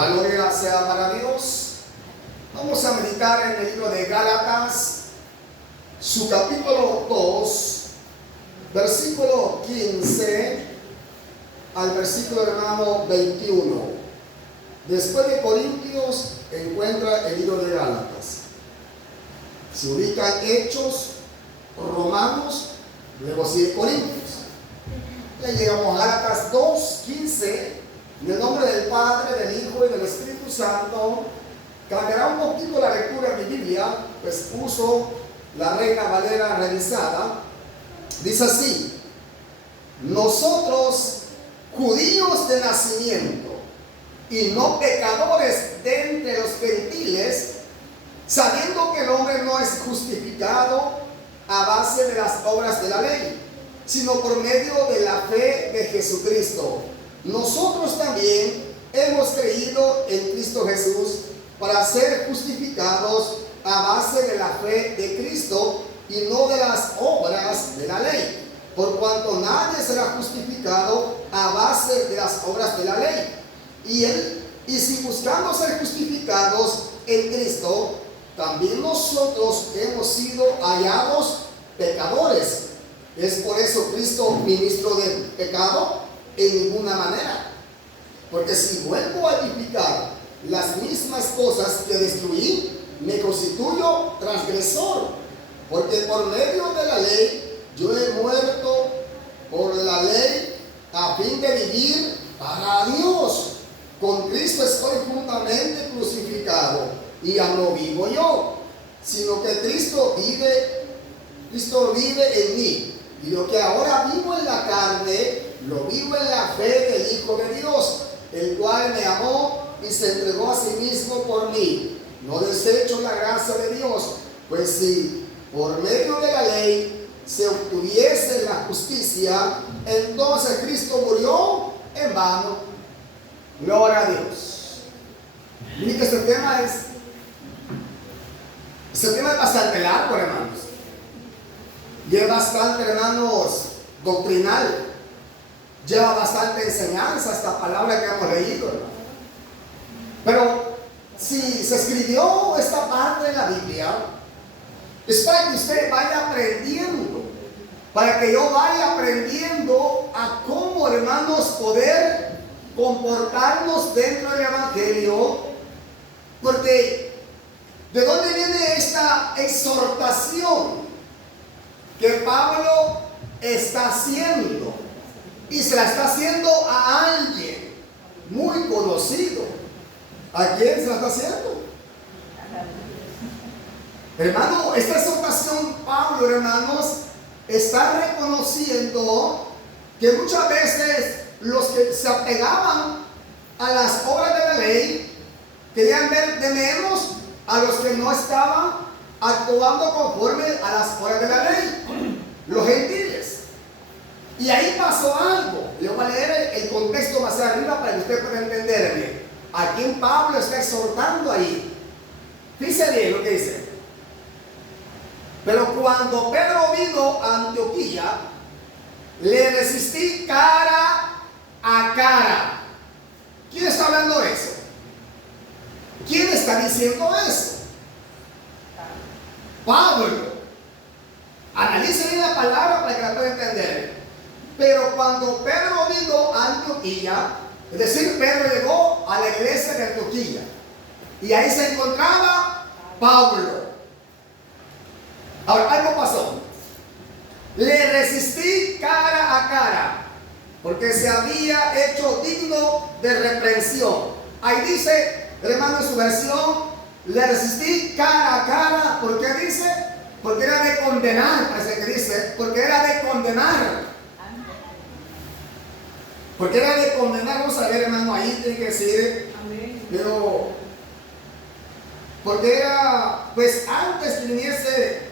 La gloria sea para Dios. Vamos a meditar en el libro de Gálatas, su capítulo 2, versículo 15 al versículo hermano 21. Después de Corintios encuentra el libro de Gálatas. Se ubican Hechos, Romanos, luego sigue Corintios. Ya llegamos a Gálatas 2, 15. En el nombre del Padre, del Hijo y del Espíritu Santo. Cambiará un poquito la lectura de mi Biblia, pues uso la Reina Valera revisada. Dice así: nosotros, judíos de nacimiento y no pecadores de entre los gentiles, sabiendo que el hombre no es justificado a base de las obras de la ley, sino por medio de la fe de Jesucristo. Nosotros también hemos creído en Cristo Jesús para ser justificados a base de la fe de Cristo y no de las obras de la ley, por cuanto nadie será justificado a base de las obras de la ley. Y si buscamos ser justificados en Cristo, también nosotros hemos sido hallados pecadores. ¿Es por eso Cristo ministro del pecado? En ninguna manera. Porque si vuelvo a edificar las mismas cosas que destruí, me constituyo transgresor. Porque por medio de la ley yo he muerto por la ley a fin de vivir para Dios. Con Cristo estoy juntamente crucificado, y ya no vivo yo, sino que Cristo vive en mí. Y lo que ahora vivo en la carne, lo vivo en la fe del Hijo de Dios, el cual me amó y se entregó a sí mismo por mí. No desecho la gracia de Dios, pues si por medio de la ley se obtuviese la justicia, entonces Cristo murió en vano. Gloria a Dios. Miren que este tema es bastante largo, hermanos. Y es bastante, hermanos, doctrinal. Lleva bastante enseñanza esta palabra que hemos leído, hermano. Pero si se escribió esta parte de la Biblia, es para que usted vaya aprendiendo, para que yo vaya aprendiendo a cómo, hermanos, poder comportarnos dentro del Evangelio. Porque ¿de dónde viene esta exhortación que Pablo está haciendo? Y se la está haciendo a alguien muy conocido. ¿A quién se la está haciendo? Hermano, esta exhortación, Pablo, hermanos, está reconociendo que muchas veces los que se apegaban a las obras de la ley querían ver de menos a los que no estaban actuando conforme a las obras de la ley, los gentiles. Y ahí pasó algo. Le voy a leer el contexto más arriba para que usted pueda entenderme a quién Pablo está exhortando ahí. Fíjese bien lo que dice: pero cuando Pedro vino a Antioquía, le resistí cara a cara. ¿Quién está hablando de eso? ¿Quién está diciendo eso? Pablo. Analice bien la palabra para que la pueda entender. Pero cuando Pedro vino a Antioquía, es decir, Pedro llegó a la iglesia de Antioquía, y ahí se encontraba Pablo. Ahora, algo pasó. Le resistí cara a cara, porque se había hecho digno de reprensión. Ahí dice, hermano, en su versión, le resistí cara a cara. ¿Por qué dice? Porque era de condenar, parece que dice, porque era de condenar. Porque era de condenar, vamos a ver, hermano, ahí tiene que decir, pero, porque era, pues antes que viniese,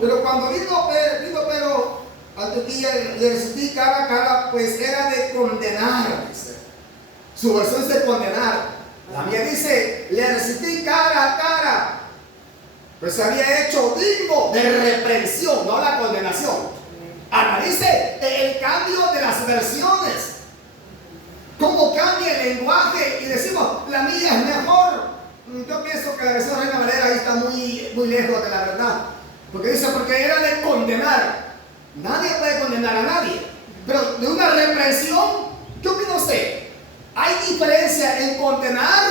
pero cuando vino Pedro a Antioquía, le resistí cara a cara, pues era de condenar, dice. Su versión es de condenar. La mía dice, le resistí cara a cara, pues se había hecho digno de reprensión, no la condenación. Analice el cambio de las versiones. Cómo cambia el lenguaje y decimos, yo pienso que la versión Reina Valera ahí está muy lejos de la verdad. Porque dice, porque era de condenar. Nadie puede condenar a nadie. Pero de una reprensión, ¿qué opina usted? ¿Hay diferencia en condenar,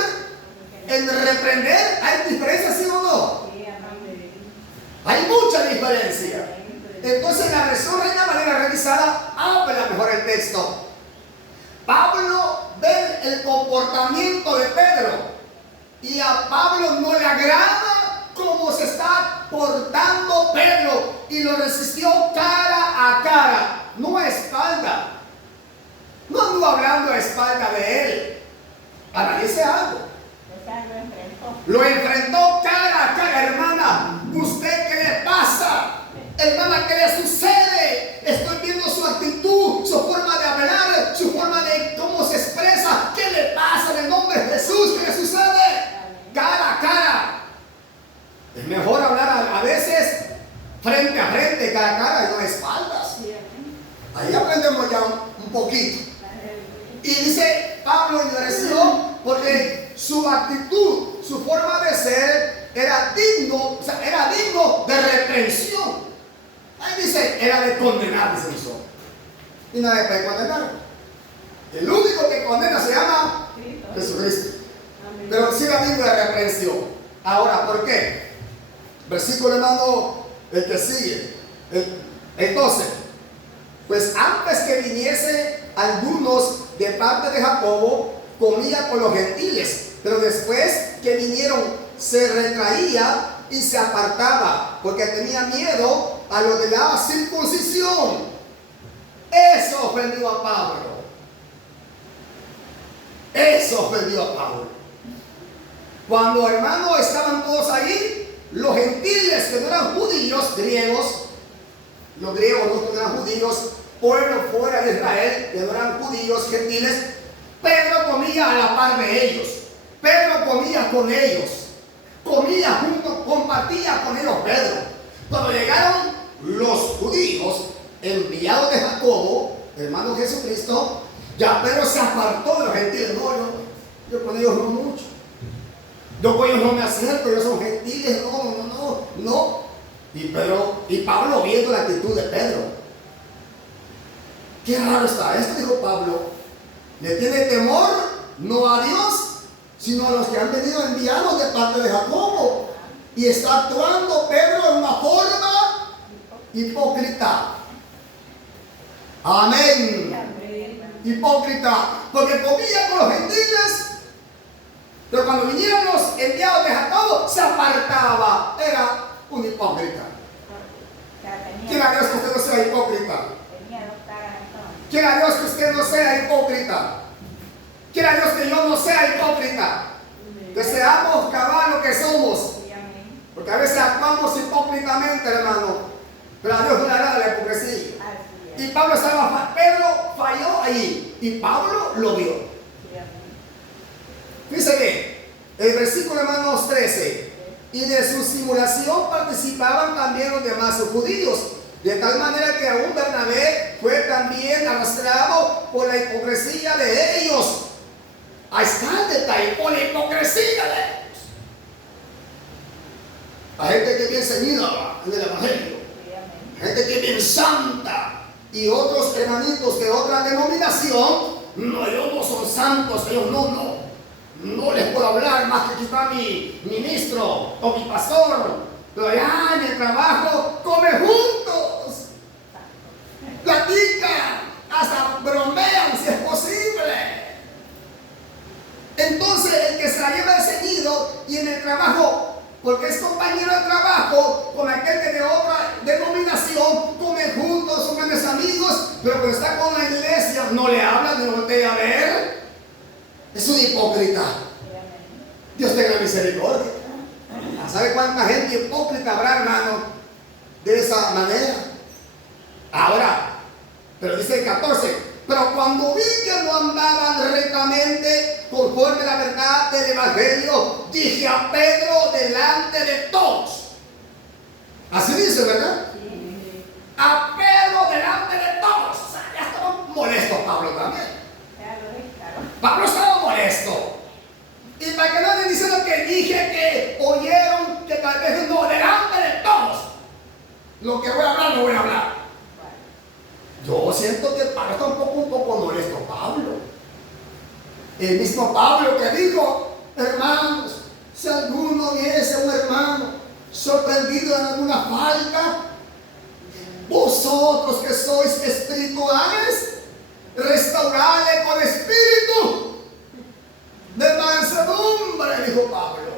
en reprender? ¿Hay diferencia, sí o no? Hay mucha diferencia. Entonces la versión Reina Valera revisada habla mejor el texto. Pablo ve el comportamiento de Pedro y a Pablo no le agrada cómo se está portando Pedro y lo resistió cara a cara, no a espalda. No ando hablando a espalda de él. Analice algo. Lo enfrentó cara a cara, hermana. ¿Usted qué le pasa? Hermana, ¿qué le sucede? Estoy viendo su actitud, su forma de hablar, su forma de cómo se expresa. ¿Qué le pasa en el nombre de Jesús? ¿Qué le sucede? Cara a cara. Es mejor hablar a veces frente a frente, cara a cara y no a espaldas. Ahí aprendemos ya un poquito. Y dice Pablo endureció porque su actitud, su forma de ser era digno, era digno de reprensión. Ahí dice, era de condenar, dice el sol. Y nadie puede condenar. El único que condena se llama Jesucristo. Pero sí era digno de reprensión. Ahora, ¿por qué? Versículo hermano, el que sigue. Entonces, pues antes que viniese algunos de parte de Jacobo, comía con los gentiles, pero después que vinieron se retraía y se apartaba, porque tenía miedo a lo de la circuncisión. Eso ofendió a Pablo. Eso ofendió a Pablo. Cuando hermanos estaban todos ahí, los gentiles que no eran judíos, griegos, los griegos no eran judíos, pueblo fuera de Israel, que no eran judíos, gentiles, Pedro comía a la par de ellos. Pedro comía con ellos. Comía junto, compartía con ellos Pedro. Cuando llegaron los judíos, enviados de Jacobo, hermano Jesucristo, ya Pedro se apartó de los gentiles. No, yo con ellos no mucho. Yo con ellos no me acerco, ellos son gentiles, no. Y Pablo viendo la actitud de Pedro. Qué raro está esto, dijo Pablo. Le tiene temor no a Dios, sino a los que han venido enviados de parte de Jacobo. Y está actuando Pedro en una forma hipócrita. Amén. Hipócrita. Porque comía con los gentiles, pero cuando vinieron los enviados de Jacobo, se apartaba. Era un hipócrita. Quiera Dios que usted no sea hipócrita. Quiera Dios que usted no sea hipócrita. Quiera Dios que yo no sea hipócrita. Que seamos cabal lo que somos. Porque a veces actuamos hipócritamente, hermano. Pero a Dios no le agrada la hipocresía. Y Pedro falló ahí. Y Pablo lo vio. Dice que el versículo hermanos 13. Y de su simulación participaban también los demás judíos. De tal manera que aún Bernabé fue también arrastrado por la hipocresía de ellos. Ahí está el detalle, por la hipocresía de ellos. Hay gente que es bien ceñida en el evangelio. Gente que es bien santa. Y otros hermanitos de otra denominación, no, ellos no son santos, ellos no les puedo hablar más que aquí está mi ministro o mi pastor. Pero allá en el trabajo come juntos, platican, hasta bromean si es posible. Entonces el que se la lleva de ceñido y en el trabajo, porque es compañero de trabajo con aquel que de otra denominación, comen juntos, son grandes amigos, pero cuando está con la iglesia no le habla, ni lo voltea a ver. Es un hipócrita. Dios tenga misericordia. ¿Sabe cuánta gente hipócrita habrá, hermano? De esa manera. Ahora, pero dice el 14, pero cuando vi que no andaban rectamente conforme a la verdad del evangelio, dije a Pedro delante de todos. Así dice, ¿verdad? Sí. A Pedro delante de todos. O sea, ya estaba molesto Pablo también. Pablo estaba molesto. Y para que no anden diciendo que dije lo que voy a hablar, lo voy a hablar. Yo siento que Pablo está un poco molesto, Pablo. El mismo Pablo que dijo, hermanos, si alguno viese a un hermano sorprendido en alguna falta, vosotros que sois espirituales, restaurarle con espíritu de mansedumbre, dijo Pablo.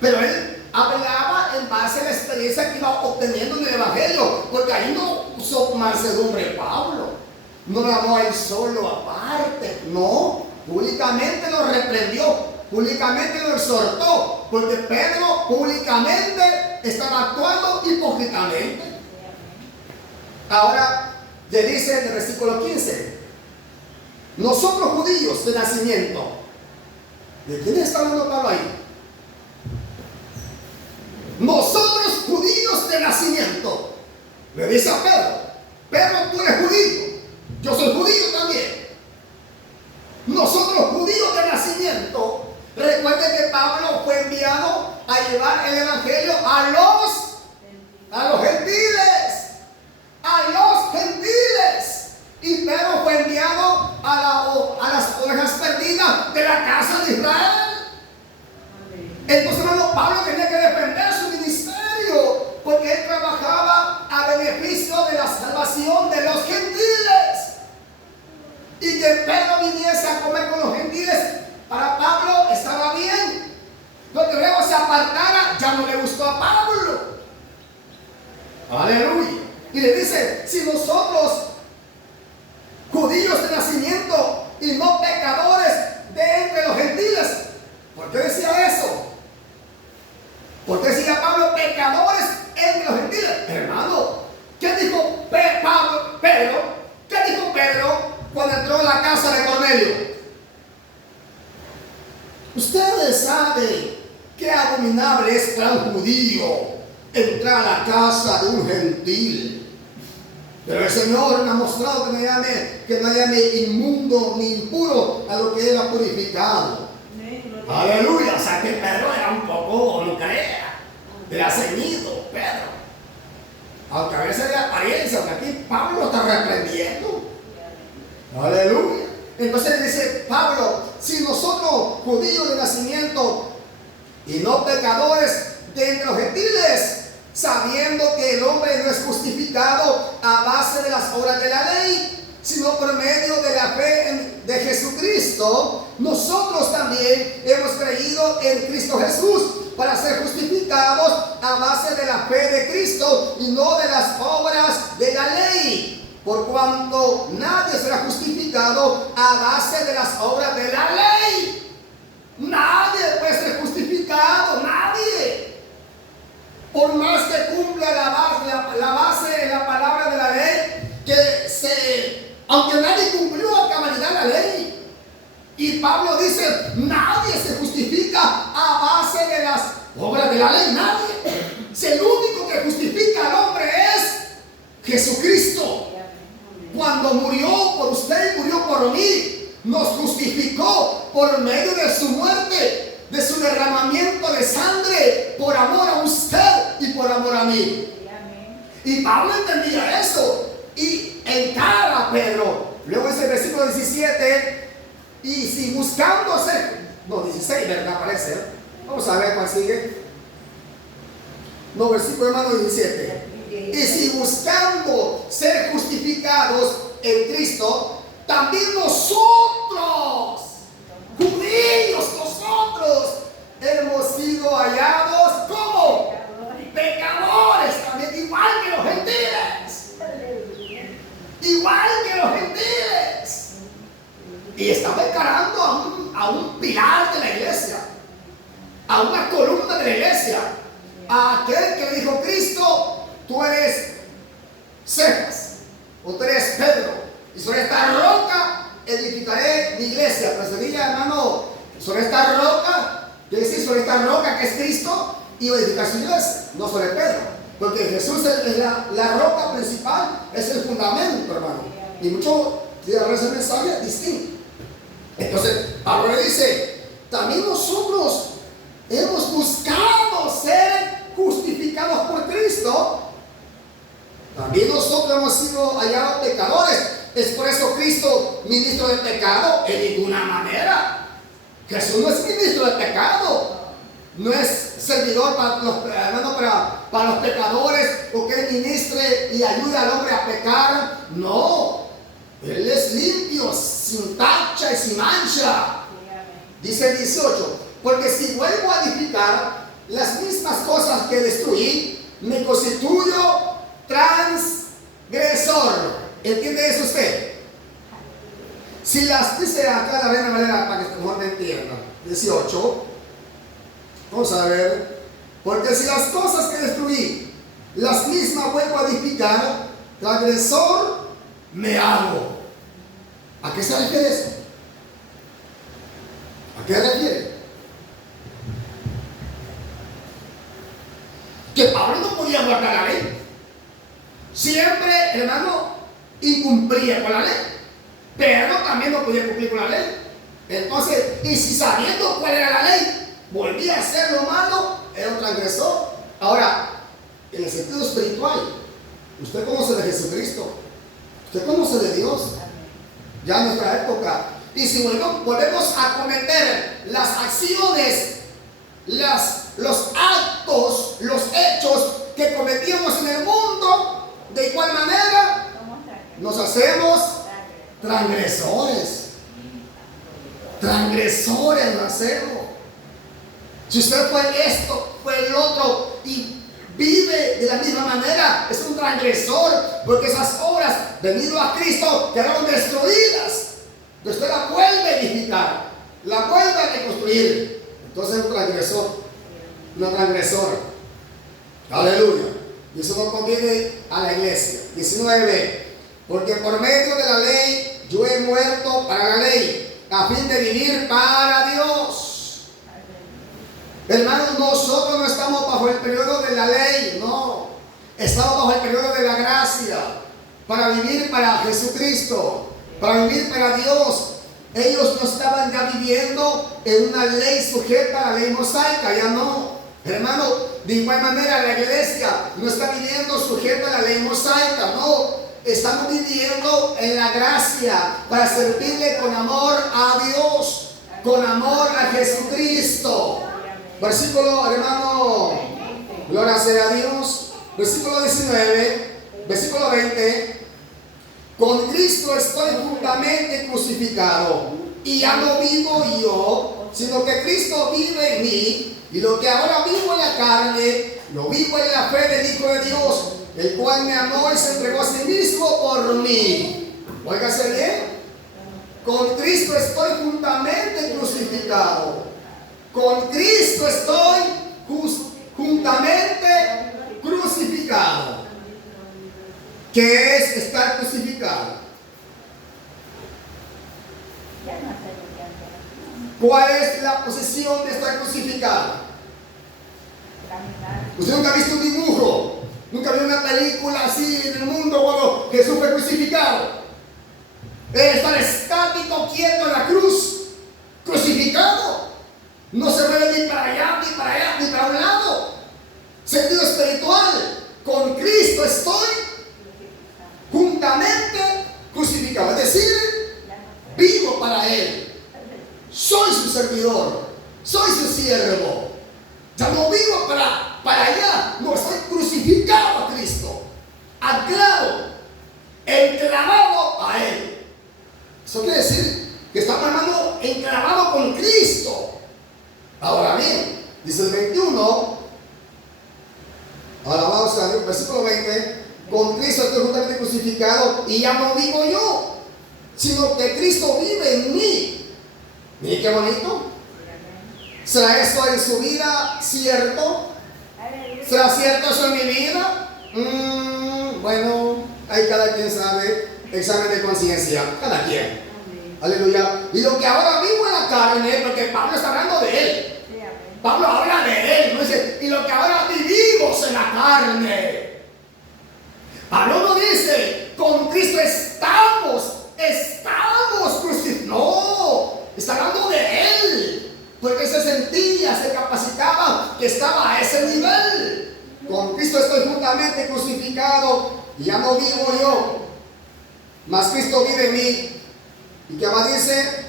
Pero él hablaba en base a la experiencia que iba obteniendo en el Evangelio, porque ahí no usó mansedumbre Pablo, no lo amó a él solo aparte, no, públicamente lo reprendió, públicamente lo exhortó, porque Pedro públicamente estaba actuando hipócritamente. Ahora le dice en el versículo 15, nosotros judíos de nacimiento. ¿De quién está hablando Pablo ahí? Nosotros judíos de nacimiento. Le dice a Pedro, Pedro, tú eres judío, yo soy judío también. Nosotros judíos de nacimiento. Recuerden que Pablo fue enviado a llevar el evangelio a los gentiles. A los gentiles. Y Pedro fue enviado a las ovejas perdidas de la casa de Israel. Entonces, hermano, Pablo tenía que defender su ministerio, porque él trabajaba a beneficio de la salvación de los gentiles. Y que Pedro viniese a comer con los gentiles, para Pablo estaba bien. Pero que luego se apartara, ya no le gustó a Pablo. Aleluya. Y le dice, si nosotros, judíos de nacimiento y no pecadores de entre los gentiles, ¿por qué decía eso? ¿Por qué decía Pablo pecadores entre los gentiles? Hermano, ¿qué dijo Pedro? ¿Qué dijo Pedro cuando entró a la casa de Cornelio? Ustedes saben qué abominable es para un judío entrar a la casa de un gentil. Pero el Señor me ha mostrado que no llame inmundo ni impuro a lo que Él ha purificado. Aleluya. O sea que Pedro era un poco, no crea, era ceñido Pedro. Aunque a veces de apariencia, porque aquí Pablo está reprendiendo. Aleluya. Entonces dice Pablo, si nosotros judíos de nacimiento y no pecadores de entre los gentiles, sabiendo que el hombre no es justificado a base de las obras de la ley, sino por medio de la fe de Jesucristo, nosotros también hemos creído en Cristo Jesús para ser justificados a base de la fe de Cristo y no de las obras de la ley. Por cuanto nadie será justificado a base de las obras de la ley. Nadie puede ser justificado, nadie. Por más que cumpla la base de la palabra de la ley, aunque nadie cumplió a cabalidad la ley. Y Pablo dice, nadie se justifica a base de las obras de la ley, nadie. Si el único que justifica al hombre es Jesucristo. Cuando murió por usted y murió por mí, nos justificó por medio de su muerte, de su derramamiento de sangre, por amor a usted y por amor a mí. Y Pablo entendía eso y encara a Pedro. Luego dice el versículo 17, y si buscando ser, no, 16, ¿verdad? Parece. Vamos a ver cuál sigue. No, versículo hermano 17. Y si buscando ser justificados en Cristo, también nosotros, judíos, nosotros hemos sido hallados como pecadores también, igual que los gentiles. Igual que los gentiles. Y estaba encarando a un pilar de la iglesia, a una columna de la iglesia, a aquel que le dijo Cristo, tú eres Cefas, o tú eres Pedro, y sobre esta roca edificaré mi iglesia. Pero se diga, hermano, sobre esta roca, quiere decir sobre esta roca que es Cristo, y edificar su iglesia, no sobre Pedro, porque Jesús es la roca principal, es el fundamento, hermano. Y muchos de ese mensaje es distinto. Entonces Pablo le dice, también nosotros hemos buscado ser justificados por Cristo También nosotros hemos sido hallados pecadores. ¿Es por eso Cristo ministro del pecado? En ninguna manera. Jesús no es ministro del pecado. No es servidor para los pecadores, o que Él ministre y ayude al hombre a pecar. No. Él es limpio, sin tacha y sin mancha. Dice el 18. Porque si vuelvo a edificar las mismas cosas que destruí, me constituyo transgresor. ¿Entiende eso usted? Si las dice acá la Reina Valera para que mejor me entienda. 18. Vamos a ver. Porque si las cosas que destruí, las mismas vuelvo a edificar, transgresor me hago. ¿A qué se refiere eso? ¿A qué refiere? Que Pablo no podía guardar la ley. Siempre, hermano, incumplía con la ley, pero también no podía cumplir con la ley. Entonces, y si sabiendo cuál era la ley, volvía a hacer lo malo, era un transgresor. Ahora, en el sentido espiritual, usted conoce de Jesucristo, usted conoce de Dios, ya en nuestra época. Y si volvemos a cometer las acciones, los actos, los hechos que cometíamos en el mundo, de igual manera nos hacemos transgresores. Transgresores nos hacemos. Si usted fue esto, fue el otro y vive de la misma manera, es un transgresor, porque esas obras venido a Cristo quedaron destruidas. Usted la vuelve a edificar, la vuelve a reconstruir. Entonces es un transgresor, una transgresora. Aleluya. Y eso no conviene a la iglesia. 19. Porque por medio de la ley yo he muerto para la ley, a fin de vivir para Dios. Hermanos, nosotros no estamos bajo el periodo de la ley, no. Estamos bajo el periodo de la gracia, para vivir para Jesucristo, para vivir para Dios. Ellos no estaban ya viviendo en una ley sujeta a la ley mosaica, ya no. Hermano, de igual manera la iglesia no está viviendo sujeta a la ley mosaica, no. Estamos viviendo en la gracia para servirle con amor a Dios, con amor a Jesucristo. Versículo, hermano, gloria sea a Dios. Versículo 19, versículo 20. Con Cristo estoy juntamente crucificado, y ya no vivo yo, sino que Cristo vive en mí. Y lo que ahora vivo en la carne, lo vivo en la fe del Hijo de Dios, el cual me amó y se entregó a sí mismo por mí. Óigase bien. Con Cristo estoy juntamente crucificado. Con Cristo estoy juntamente crucificado. ¿Qué es estar crucificado? ¿Cuál es la posición de estar crucificado? Usted nunca ha visto un dibujo, nunca vio una película así en el mundo cuando Jesús fue crucificado. Estar estático, quieto en la cruz, crucificado. No se mueve ni para allá, ni para allá, ni para un lado. Sentido espiritual. Con Cristo estoy juntamente crucificado. Es decir, vivo para Él. Soy su servidor, soy su siervo. Ya no vivo para allá, no, estoy crucificado a Cristo, anclado, enclavado a Él. Eso quiere decir que estamos, hermano, enclavados con Cristo. Ahora bien, dice el 21, ahora vamos a ver, versículo 20. Con Cristo estoy juntamente crucificado, y ya no vivo yo, sino que Cristo vive en mí. Miren qué bonito. ¿Será eso en su vida cierto? ¿Será cierto eso en mi vida? Bueno, ahí cada quien sabe. Examen de conciencia, cada quien. Aleluya. Y lo que ahora vivo en la carne, porque Pablo está hablando de él. Pablo habla de él, no dice, y lo que ahora vivimos en la carne. Pablo no dice, con Cristo estamos crucificados. No, está hablando de él, porque se sentía, se capacitaba que estaba a ese nivel. Con Cristo estoy juntamente juntamente crucificado, y ya no vivo yo, mas Cristo vive en mí. Y que más dice,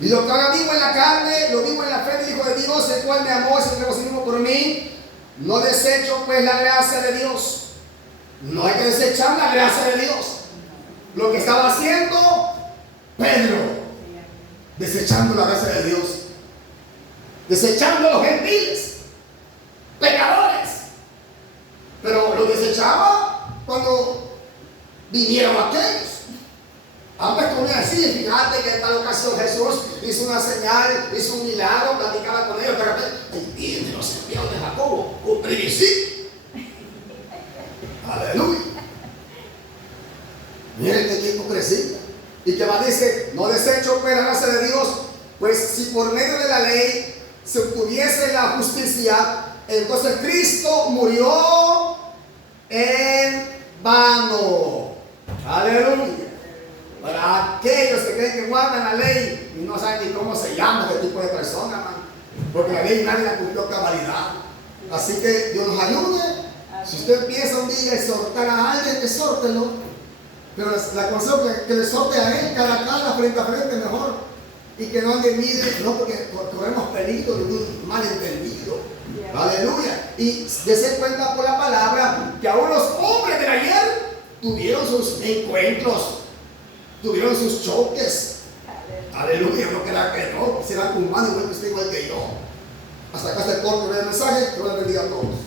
y lo que ahora vivo en la carne, lo vivo en la fe del Hijo de Dios, el cual me amó y se entregó a sí mismo por mí. No desecho pues la gracia de Dios. No hay que desechar la gracia de Dios. Lo que estaba haciendo Pedro, desechando la gracia de Dios, desechando a los gentiles, pecadores. Pero lo desechaba cuando vinieron aquellos. Antes comía así, fíjate que en tal ocasión Jesús hizo una señal, hizo un milagro, platicaba con ellos, de repente, ahí vienen los enviados de Jacobo, sí. Aleluya. Miren qué hipocresía. Y que va a decir, no desecho pues la gracia de Dios, pues si por medio de la ley se obtuviese la justicia, entonces Cristo murió en vano. Aleluya. Para aquellos que creen que guardan la ley y no saben ni cómo se llama este tipo de personas, man. Porque la ley nadie la cumplió a cabalidad. Así que Dios nos ayude. Si usted empieza un día a exhortar a alguien, exhórtelo. Pero le aconsejo que le exhorte a él cara a cara, frente a frente mejor. Y que no ande mire, no porque corremos peligro de un malentendido. Aleluya. Y dése cuenta por la palabra que aún los hombres de ayer tuvieron sus encuentros, tuvieron sus choques. Aleluya, no crea que no, serán humanos igual que usted, igual que yo. Hasta acá está el corto del mensaje, que Dios les bendiga a todos.